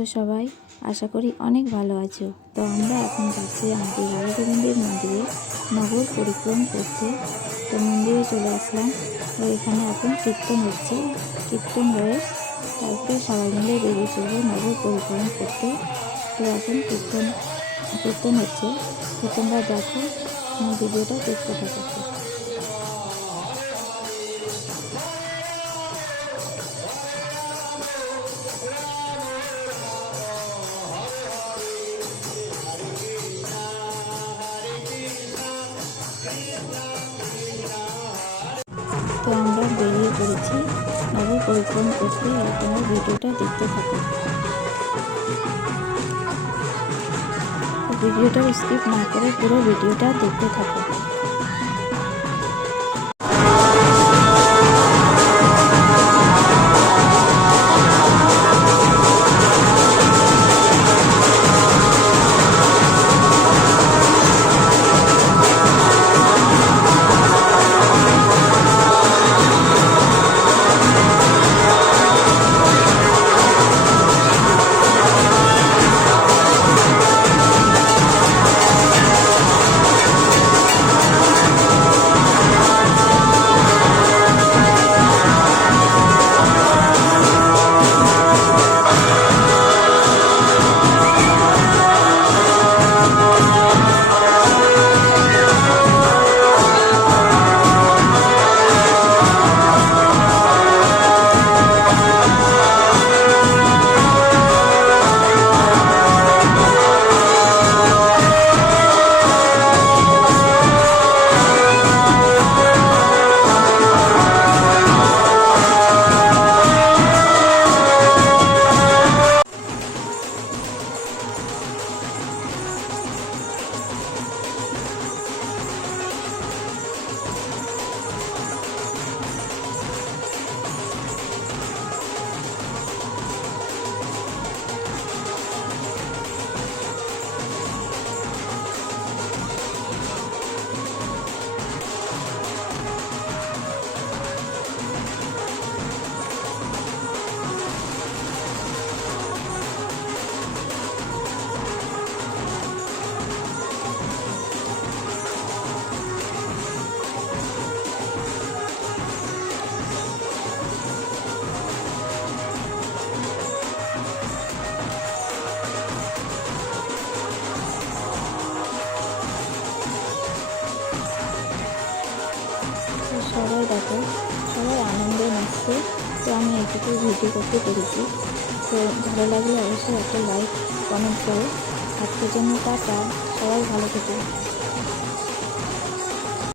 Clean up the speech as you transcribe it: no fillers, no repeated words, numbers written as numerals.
আছো সবাই? আশা করি অনেক ভালো আছো। তো আমরা এখন যাচ্ছি আমাদের রাধা গোবিন্দের মন্দিরে নগর পরিক্রম করতে। তো মন্দিরে চলে আসলাম। তো এখানে এখন কীর্তন হচ্ছে, কীর্তন হয়ে তারপরে সবাই মিলে বেরিয়ে চলবো নগর পরিক্রম করতে। তো এখন কীর্তন হচ্ছে, তো তোমরা দেখো, ভিডিওটা দেখতে থাকো। তো আমরা বেরিয়ে পড়েছি নগর পরিক্রমা করতে। তোমরা ভিডিওটা দেখতে থাকো। ভিডিওটা স্কিপ না করে পুরো ভিডিওটা দেখতে থাকো। সবাই দেখো, সবাই আনন্দে নাচছে। তো আমি এটুকু ভিডিও করতে পেরেছি। তো ভালো লাগলে অবশ্যই একটা লাইক কমেন্ট করো। আজকের জন্য টাটা, সবাই ভালো থেকো।